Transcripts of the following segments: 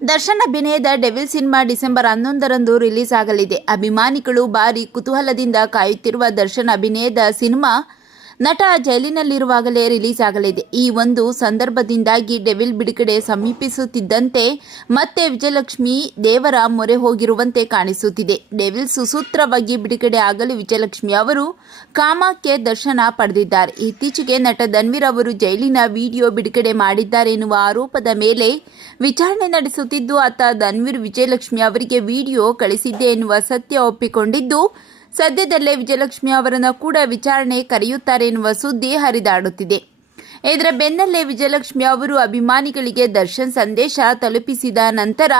ದರ್ಶನ್ ಅಭಿನಯದ Devil cinema December ಹನ್ನೊಂದರಂದು release ಆಗಲಿದೆ ಅಭಿಮಾನಿಗಳು ಭಾರಿ ಕುತೂಹಲದಿಂದ ಕಾಯುತ್ತಿರುವ ದರ್ಶನ್ ಅಭಿನಯದ ಸಿನಿಮಾ ನಟ ಜೈಲಿನಲ್ಲಿರುವಾಗಲೇ ರಿಲೀಸ್ ಆಗಲಿದೆ ಈ ಒಂದು ಸಂದರ್ಭದಿಂದಾಗಿ ಡೆವಿಲ್ ಬಿಡುಗಡೆ ಸಮೀಪಿಸುತ್ತಿದ್ದಂತೆ ಮತ್ತೆ ವಿಜಯಲಕ್ಷ್ಮಿ ದೇವರ ಮೊರೆ ಹೋಗಿರುವಂತೆ ಕಾಣಿಸುತ್ತಿದೆ. ಡೆವಿಲ್ ಸುಸೂತ್ರವಾಗಿ ಬಿಡುಗಡೆ ಆಗಲು ವಿಜಯಲಕ್ಷ್ಮಿ ಅವರು ಕಾಮಕ್ಕೆ ದರ್ಶನ ಪಡೆದಿದ್ದಾರೆ. ಇತ್ತೀಚೆಗೆ ನಟ ಧನ್ವೀರ್ ಅವರು ಜೈಲಿನ ವಿಡಿಯೋ ಬಿಡುಗಡೆ ಮಾಡಿದ್ದಾರೆ ಎನ್ನುವ ಆರೋಪದ ಮೇಲೆ ವಿಚಾರಣೆ ನಡೆಸುತ್ತಿದ್ದು, ಆತ ಧನ್ವೀರ್ ವಿಜಯಲಕ್ಷ್ಮಿ ಅವರಿಗೆ ವಿಡಿಯೋ ಕಳಿಸಿದ್ದೆ ಎನ್ನುವ ಸತ್ಯ ಒಪ್ಪಿಕೊಂಡಿದ್ದು ಸದ್ಯದಲ್ಲೇ ವಿಜಯಲಕ್ಷ್ಮಿ ಅವರನ್ನು ಕೂಡ ವಿಚಾರಣೆ ಕರೆಯುತ್ತಾರೆ ಎನ್ನುವ ಸುದ್ದಿ ಹರಿದಾಡುತ್ತಿದೆ. ಇದರ ಬೆನ್ನಲ್ಲೇ ವಿಜಯಲಕ್ಷ್ಮಿ ಅವರು ಅಭಿಮಾನಿಗಳಿಗೆ ದರ್ಶನ್ ಸಂದೇಶ ತಲುಪಿಸಿದ ನಂತರ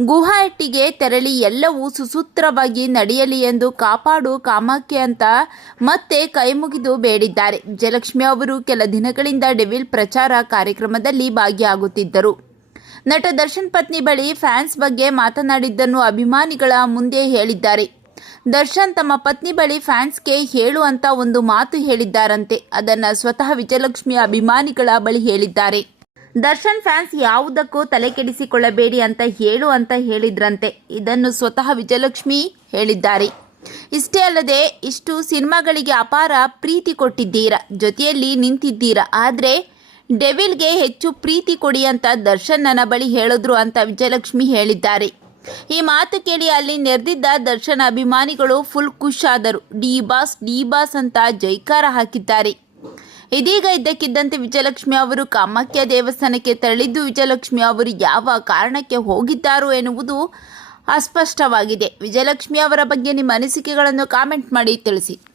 ಗುವಾಹಟಿಗೆ ತೆರಳಿ ಎಲ್ಲವೂ ಸುಸೂತ್ರವಾಗಿ ನಡೆಯಲಿ ಎಂದು ಕಾಪಾಡು ಕಾಮಾಖ್ಯ ಅಂತ ಮತ್ತೆ ಕೈಮುಗಿದು ಬೇಡಿದ್ದಾರೆ. ವಿಜಯಲಕ್ಷ್ಮಿ ಅವರು ಕೆಲ ದಿನಗಳಿಂದ ಡೆವಿಲ್ ಪ್ರಚಾರ ಕಾರ್ಯಕ್ರಮದಲ್ಲಿ ಭಾಗಿಯಾಗುತ್ತಿದ್ದರು. ನಟ ದರ್ಶನ್ ಪತ್ನಿ ಬಳಿ ಫ್ಯಾನ್ಸ್ ಬಗ್ಗೆ ಮಾತನಾಡಿದ್ದನ್ನು ಅಭಿಮಾನಿಗಳ ಮುಂದೆ ಹೇಳಿದ್ದಾರೆ. ದರ್ಶನ್ ತಮ್ಮ ಪತ್ನಿ ಬಳಿ ಫ್ಯಾನ್ಸ್ಗೆ ಹೇಳು ಅಂತ ಒಂದು ಮಾತು ಹೇಳಿದ್ದಾರಂತೆ. ಅದನ್ನ ಸ್ವತಃ ವಿಜಯಲಕ್ಷ್ಮಿ ಅಭಿಮಾನಿಗಳ ಬಳಿ ಹೇಳಿದ್ದಾರೆ. ದರ್ಶನ್ ಫ್ಯಾನ್ಸ್ ಯಾವುದಕ್ಕೂ ತಲೆ ಕೆಡಿಸಿಕೊಳ್ಳಬೇಡಿ ಅಂತ ಹೇಳು ಅಂತ ಹೇಳಿದ್ರಂತೆ. ಇದನ್ನು ಸ್ವತಃ ವಿಜಯಲಕ್ಷ್ಮಿ ಹೇಳಿದ್ದಾರೆ. ಇಷ್ಟೇ ಅಲ್ಲದೆ, ಇಷ್ಟು ಸಿನಿಮಾಗಳಿಗೆ ಅಪಾರ ಪ್ರೀತಿ ಕೊಟ್ಟಿದ್ದೀರಾ, ಜೊತೆಯಲ್ಲಿ ನಿಂತಿದ್ದೀರಾ, ಆದರೆ ಡೆವಿಲ್ಗೆ ಹೆಚ್ಚು ಪ್ರೀತಿ ಕೊಡಿ ಅಂತ ದರ್ಶನ್ ನನ್ನ ಬಳಿ ಹೇಳಿದ್ರು ಅಂತ ವಿಜಯಲಕ್ಷ್ಮಿ ಹೇಳಿದ್ದಾರೆ. ಈ ಮಾತು ಕೇಳಿ ಅಲ್ಲಿ ನೆರೆದಿದ್ದ ದರ್ಶನ ಅಭಿಮಾನಿಗಳು ಫುಲ್ ಖುಷ್ ಆದರು ಡಿ ಬಾಸ್ ಡಿ ಬಾಸ್ ಅಂತ ಜೈಕಾರ ಹಾಕಿದ್ದಾರೆ. ಇದೀಗ ಇದ್ದಕ್ಕಿದ್ದಂತೆ ವಿಜಯಲಕ್ಷ್ಮಿ ಅವರು ಕಾಮಾಖ್ಯ ದೇವಸ್ಥಾನಕ್ಕೆ ತೆರಳಿದ್ದು ವಿಜಯಲಕ್ಷ್ಮಿ ಅವರು ಯಾವ ಕಾರಣಕ್ಕೆ ಹೋಗಿದ್ದಾರೋ ಎನ್ನುವುದು ಅಸ್ಪಷ್ಟವಾಗಿದೆ. ವಿಜಯಲಕ್ಷ್ಮಿ ಅವರ ಬಗ್ಗೆ ನಿಮ್ಮ ಅನಿಸಿಕೆಗಳನ್ನು ಕಾಮೆಂಟ್ ಮಾಡಿ ತಿಳಿಸಿ.